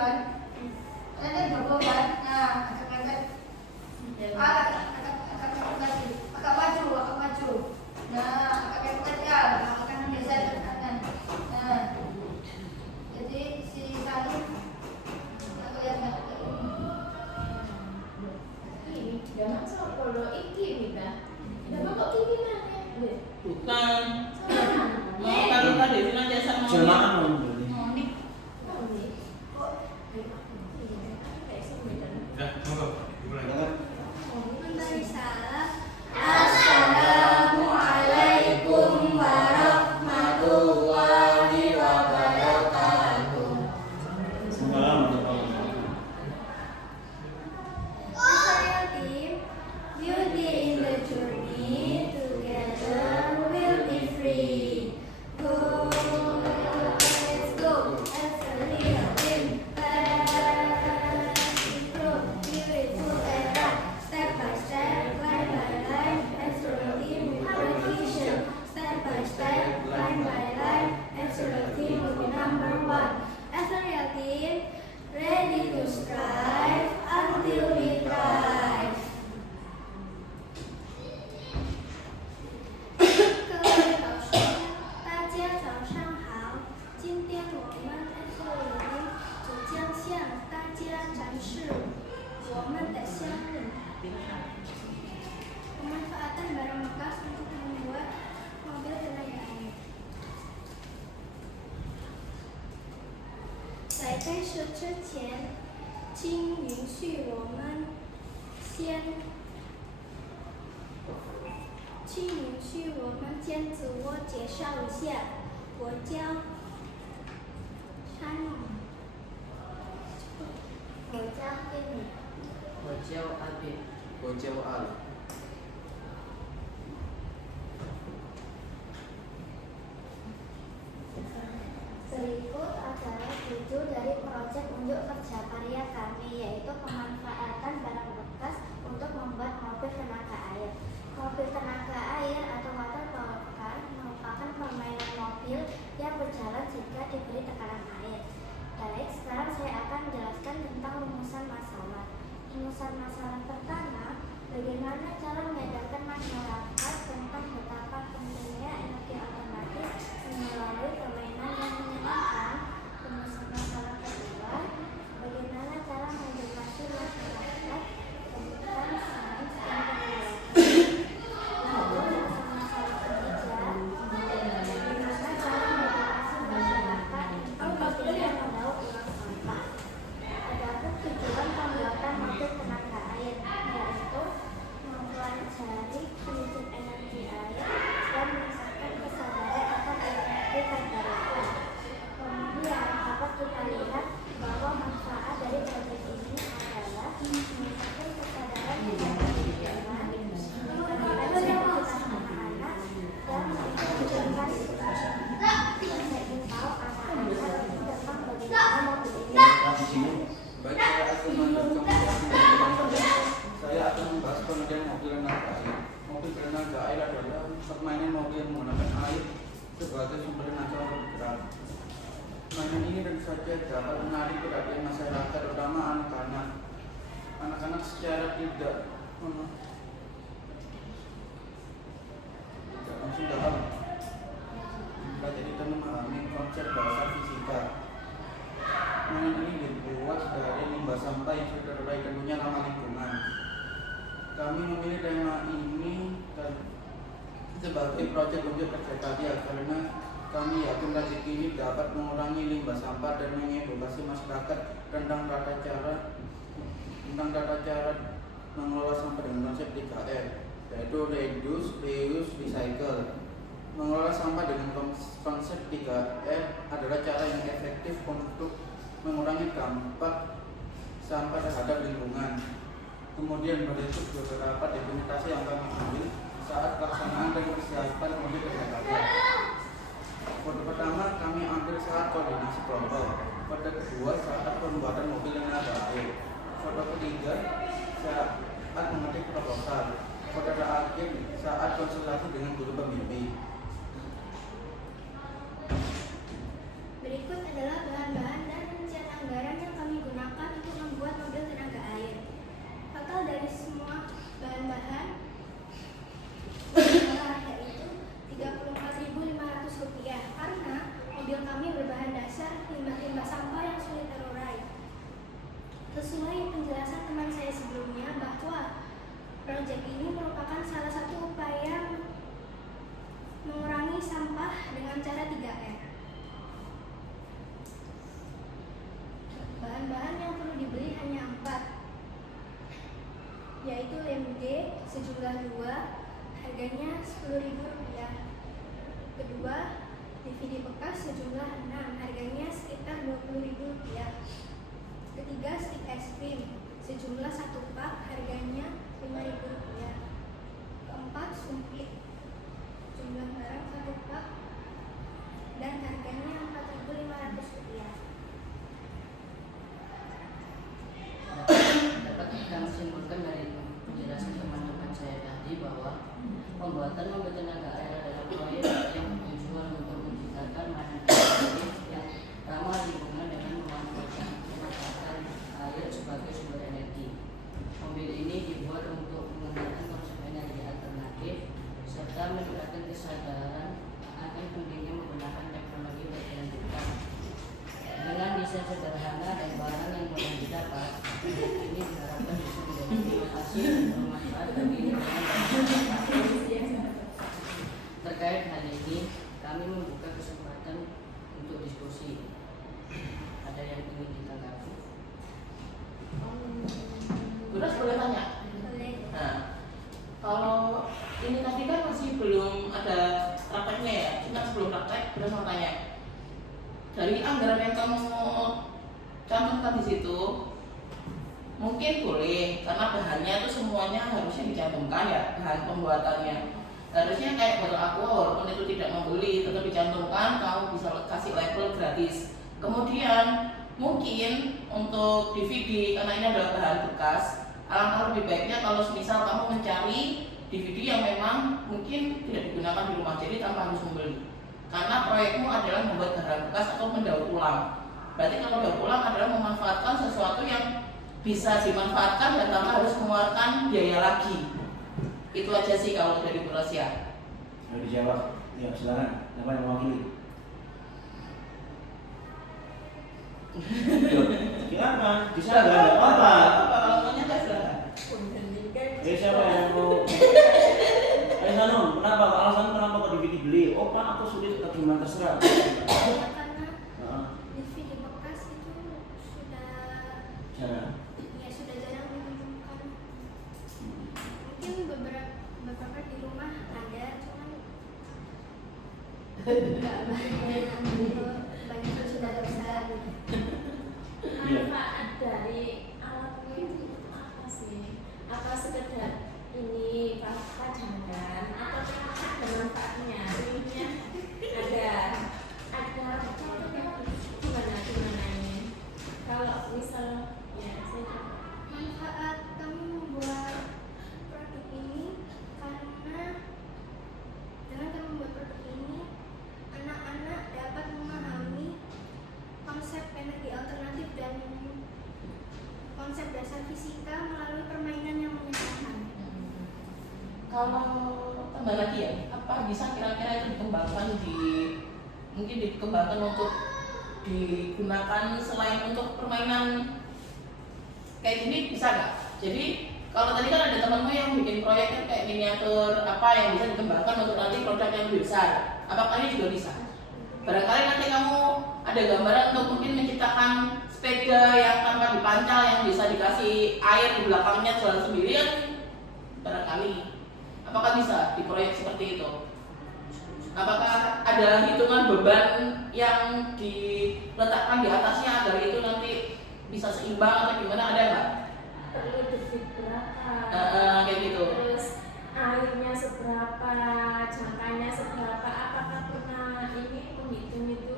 kan? Ada 20 kan? Nah, agak maju. Nah, agak vertikal. Nah, kanan geser ke kanan. Nah, jadi si Salim kelihatan ini jangan kalau iki kita. Dapat kok iki mana? Bukan. Mau taruh tadi bilang jasa mau. Jelmaan mau. Assalamualaikum warahmatullahi wabarakatuh. Israel team, beauty in the journey, together we'll be free. Go, let's go, Israel team. Improve, beautiful era, step by step, line by line, Israel team with precision. Step by step, line by line, Israel team will be number one. Israel team, ready to strive until we thrive. 各位老师，大家早上好。今天我们 SOE 就将向大家展示我们的相应 pemanfaatan barang bekas untuk membuat mobil tenaga air. 在开始之前，请允许我们先自我介绍一下。我叫山姆，我叫叶米。我叫阿斌。我叫阿里。 Berikut adalah judul dari proyek unjuk kerja karya kami, yaitu pemanfaatan barang bekas untuk membuat mobil tenaga air. Mobil tenaga air atau water power car merupakan permainan mobil yang berjalan jika diberi tekanan air. Baik, sekarang saya akan menjelaskan tentang rumusan masalah. Rumusan masalah pertama, bagaimana cara menyadarkan masyarakat tentang betapa pentingnya energi alternatif melalui permainan yang menyenangkan. Rumusan masalah kedua, bagaimana cara mengedukasi masyarakat tentang sains dan teknologi. Lalu rumusan masalah ketiga, bagaimana cara mengedukasi masyarakat tentang pentingnya mendaur ulang sampah. Adapun tujuan pembuatan mobil tenaga air, yaitu mempelajari prinsip energi air dan meningkatkan kesadaran akan energi terbarukan. Kemudian dapat kita lihat bahwa manfaat dari proyek ini adalah meningkatkan kesadaran terhadap lingkungan, meningkatkan kreativitas anak-anak, dan meningkatkan mengimbau anak-anak tentang bagaimana mobil ini. Baik, saya akan membahas pengertian mobil tenaga air. Mobil tenaga air adalah permainan mobil yang menggunakan air sebagai sumber tenaga untuk bergerak. Permainan ini tentu saja dapat menarik perhatian masyarakat, terutama anak-anak. Anak-anak secara tidak langsung dapat mempelajari dan memahami konsep dasar fisika. Permainan ini dibuat dari limbah sampah yang sudah terbaik, tentunya ramah lingkungan. Kami memilih tema ini sebagai proyek unjuk kerja karya karena kami yakin proyek ini dapat mengurangi limbah sampah dan mengedukasi masyarakat tentang tata cara mengelola sampah dengan konsep 3R, yaitu reduce, reuse, recycle. Mengelola sampah dengan konsep 3R adalah cara yang efektif untuk mengurangi dampak sampah terhadap lingkungan. Kemudian berikut beberapa definisi yang kami ambil saat pelaksanaan dan persiapan mobil tenaga air. Kode pertama kami ambil saat koordinasi kelompok. Kode kedua saat pembuatan mobil tenaga air. Kode ketiga saat mengetik proposal. Kode terakhir saat konsultasi dengan guru pembimbing. Berikut adalah bahan-bahan dan rincian anggaran yang kami digunakan untuk membuat mobil tenaga air. Total dari semua bahan-bahan yaitu Rp34.500 karena mobil kami berbahan dasar limbah-limbah sampah yang sulit terurai. Sesuai penjelasan teman saya sebelumnya bahwa proyek ini merupakan salah satu upaya mengurangi sampah dengan cara 3R. Bahan-bahan yang perlu dibeli hanya 4, yaitu lem G sejumlah 2, harganya Rp10.000. Kedua, DVD bekas sejumlah 6, harganya sekitar Rp20.000. Ketiga, stik es krim sejumlah 1 pak, harganya Rp5.000. Keempat, sumpit jumlah barang 1 pak dan harganya Rp4.500. Dapat kami simpulkan dari penjelasan teman-teman saya tadi bahwa pembuatan mobil tenaga air adalah proyek yang bertujuan untuk menciptakan manfaat yang ramah lingkungan dengan memanfaatkan air sebagai sumber energi. Mobil ini dibuat untuk menggunakan konsep energi alternatif serta meningkatkan kesadaran akan pentingnya menggunakan teknologi berkelanjutan. Dengan desain sederhana dan barang yang mudah didapat, proyek ini diharapkan bisa menjadi inovasi dan bermanfaat bagi lingkungan dan masyarakat. Terkait hal ini, kami membuka kesempatan untuk diskusi. Ada yang ingin ditanggapi? Terus boleh tanya? Boleh. Nah, kalau ini tadi kan masih belum ada prakteknya ya, kita sebelum praktek terus mau tanya dari anggaran yang kamu cantumkan di situ, mungkin boleh karena bahannya itu semuanya harusnya dicantumkan ya, bahan pembuatannya harusnya kayak botol aqua walaupun itu tidak membeli tetap dicantumkan, kamu bisa kasih label gratis. Kemudian mungkin untuk DVD karena ini adalah bahan bekas, alangkah lebih baiknya kalau misal kamu mencari DVD yang memang mungkin tidak digunakan di rumah, jadi tanpa harus membeli. Karena proyekmu adalah membuat barang bekas atau mendaur ulang. Berarti kalau daur ulang adalah memanfaatkan sesuatu yang bisa dimanfaatkan dan tanpa harus mengeluarkan biaya lagi. Itu aja sih kalau dari Bu Rosia. Ayo dijawab. Ya, silakan. Siapa yang mewakili? Silakan. Bisa nggak apa-apa. Kalau maunya nggak silakan. Siapa yang mau? Ayo Sanum, kenapa? Alasan kenapa kok DVD beli? Oh Pak, aku sulit atau gimana terserah. Ya, karena Heeh. DVD bekas itu sudah Jangan. sudah jarang ditemukan. Mungkin beberapa di rumah ada, cuman banyak yang sudah besar. Manfaat dari alatnya itu apa sih? Apa sekedar ini pajangan atau ada manfaatnya? Ini ada gimana ini? Kalau misal ya saya Manfaat kami membuat produk ini karena dengan kami membuat produk ini, anak-anak dapat memahami konsep energi alternatif dan konsep dasar fisika melalui permainan yang menyenangkan. Kalau tambah lagi ya, apa bisa kira-kira itu dikembangkan mungkin dikembangkan untuk digunakan selain untuk permainan kayak gini bisa nggak? Jadi kalau tadi kan ada temanmu yang bikin proyek kan kayak miniatur apa yang bisa dikembangkan untuk nanti produk yang lebih besar. Apakah ini juga bisa? Barangkali nanti kamu ada gambaran untuk mungkin menciptakan sepeda yang tanpa dipancal yang bisa dikasih air di belakangnya jalan sendiri kan barangkali. Apakah bisa di proyek seperti itu? Apakah ada hitungan beban yang diletakkan di atasnya agar itu nanti bisa seimbang atau gimana, ada nggak? perlu debit berapa? Kayak gitu. Terus airnya seberapa, jangkanya seberapa? Apakah pernah ini menghitung itu?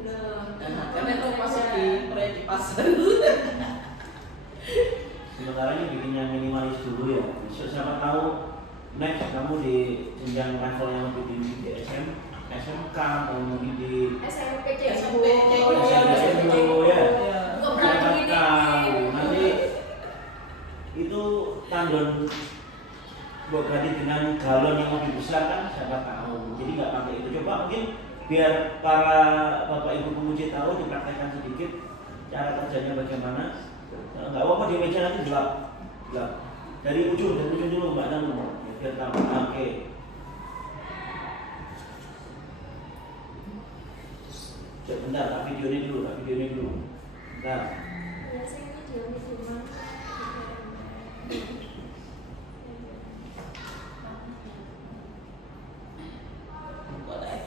Belum. Karena itu masuk di proyek di pasar. Sementara ini bikin yang minimalis dulu ya. Besok siapa tahu next kamu di jenjang level yang lebih tinggi di SMK atau mungkin di SMP SMP, SMP dulu ya. Iya. galon yang lebih besar kan siapa tahu. Jadi nggak pakai itu. Coba mungkin biar para bapak ibu penguji tahu, dipraktekkan sedikit cara kerjanya bagaimana. Nggak apa-apa di meja nanti gelap. Dari ujung dulu Mbak Nanu ya, biar tahu. Oke. Bentar, tak video ini dulu. Bentar. Biasanya video mana?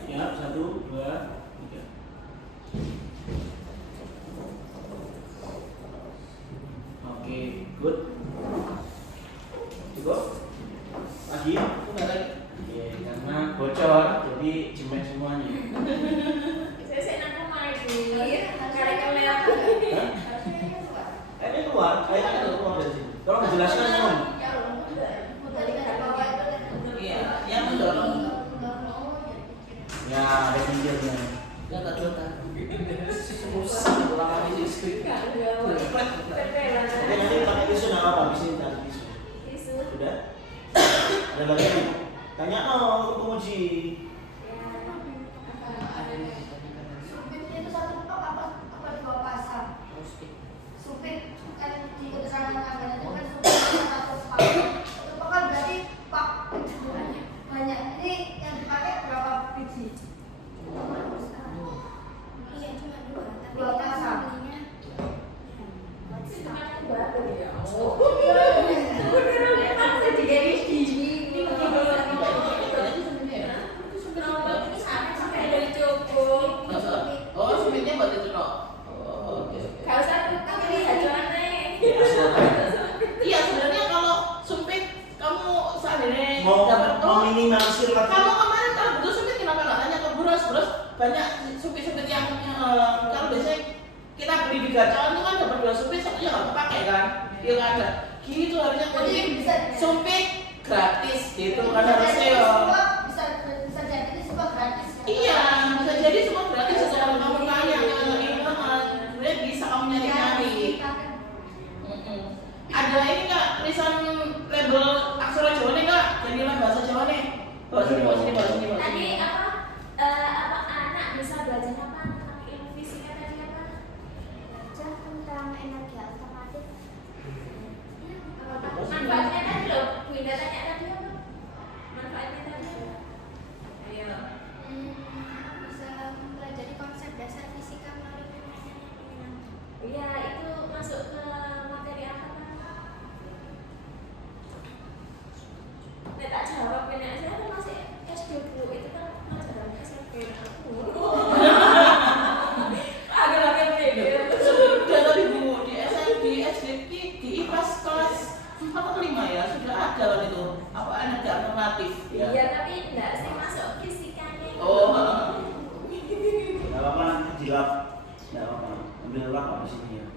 Siap, 1, 2, 3. Oke, good. Cukup? Lagi? Udah lagi. Oke, karena bocor, jadi jemek semuanya. Saya nak main di karena kamera. Hah? Ini keluar, airnya keluar dari sini. Tolong dijelaskan Om. Iya, yang mendorong. Ya, ada pinggirnya. Jota. Susah kurang di sini. Oke, nanti pakai tisu nggak apa-apa, habis ini taruh tisu. Udah? Ada lagi? Tanya ke penguji. Ada yang ditanyakan. Supit itu satu pak apa dua pasang? Supit kan di keterangan anggaran itu kan supit satu pak. Itu pak kan berarti pak banyak. Ini yang dipakai berapa biji? Iya cuma dua, tapi Dua kita pasang. belinya Oh, supirnya buat itu kok. Oh, oke. Iya, sebenarnya kalau sumpit kamu seandainya dapat Mau minimalisir lagi. kamu kemarin kalau butuh sumpit kenapa nggak tanya ke Buros? Banyak supit-supit yang kalau biasanya kita beli di gacaran itu kan dapat 2 supit, satunya nggak kepake kan? Iya kan ada. Gitu harusnya Jadi bisa sumpit gratis gitu kan bisa harusnya jadi ya. semua bisa jadi ini semua gratis ya? Iya, bisa jadi semua gratis secara kamu tanya ke ini sebenarnya bisa kamu nyari-nyari. Ada ini nggak tulisan label aksara Jawa nih nggak? Jadilah bahasa Jawa nih. Bawa sini. Tadi apa anak bisa belajar apa tentang ilmu fisika tadi apa? belajar tentang energi alternatif. Manfaatnya tadi loh, Bu Indah tanya tadi apa? Manfaatnya tadi apa? Ayo. Bisa mempelajari konsep dasar fisika melalui permainan yang menyenangkan. Iya, itu masuk ke materi apa kan? Nek tak jawab ini saya kan masih SD Bu, itu kan pelajaran SMP aku. Agak lagi beda. Sudah tadi Bu di SD di IPAS kelas 4 atau 5 ya sudah ada kan itu apa energi alternatif ya. Iya, tapi enggak sih masuk fisikanya. Oh. Nggak apa-apa, nanti dilap. Nggak apa-apa, ambil lap habis ini ya.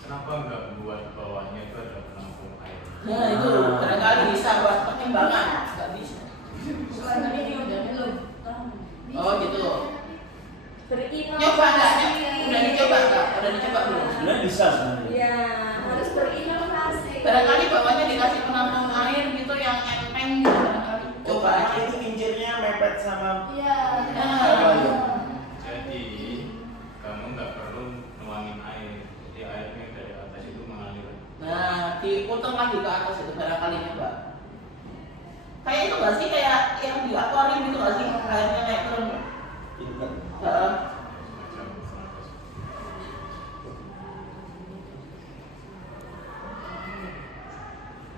Kenapa nggak buat bawahnya itu ada penampung air? Nah itu barangkali bisa buat pertimbangan nggak bisa. Soalnya ini udah belum. Oh gitu. Berinovasi. Nyoba nggak? Udah dicoba nggak? Udah dicoba belum? Sebenarnya bisa sebenarnya. Iya, harus berinovasi. Barangkali bawahnya dikasih penampung air gitu yang enteng gitu barangkali. Coba aja. Itu kincirnya mepet sama Iya. Jadi kamu nggak perlu nuangin air. Jadi airnya dari atas itu mengalir. Nah, diputar lagi ke atas itu barangkali nyoba. Kayak itu nggak sih kayak yang di akuarium gitu nggak sih airnya naik turun? itu kan. Heeh. Semacam penampung.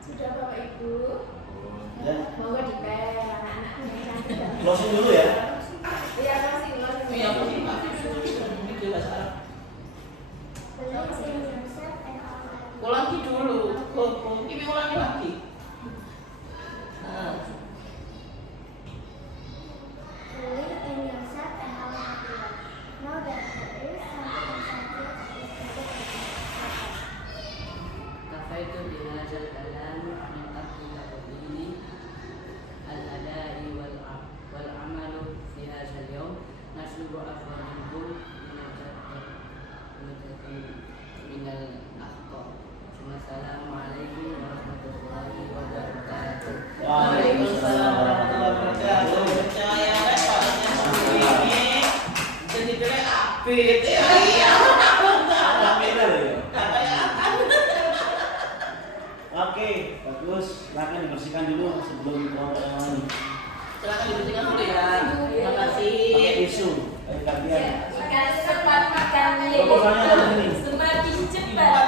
Sudah Bapak Ibu. Ya. Monggo dipel anak-anaknya. Closing dulu ya. Iya, masih Iya, aku sih Pak. Itu nggak salah. Believe in yourself and all. Ulangi dulu. Ini ulangi lagi. Nah. Believe in yourself and how happy you are. Know that there is something inside you that is better than yourself. Kafaitu bihadzal kalam min qabli taqdiri al-ada'i wal amalu fi hadzal yawm naslubu afwaminkum minal akhta. Assalamualaikum warahmatullahi wabarakatuh. Waalaikumsalam. Fit ya. Iya. Agak beda loh ya. Katanya Oke, bagus. Silakan dibersihkan dulu sebelum kelompok yang lain. silakan dibersihkan dulu ya. Terima kasih. Pakai tisu. Ayo kalian. Ikan cepat makannya Proposalnya ada ini. semakin cepat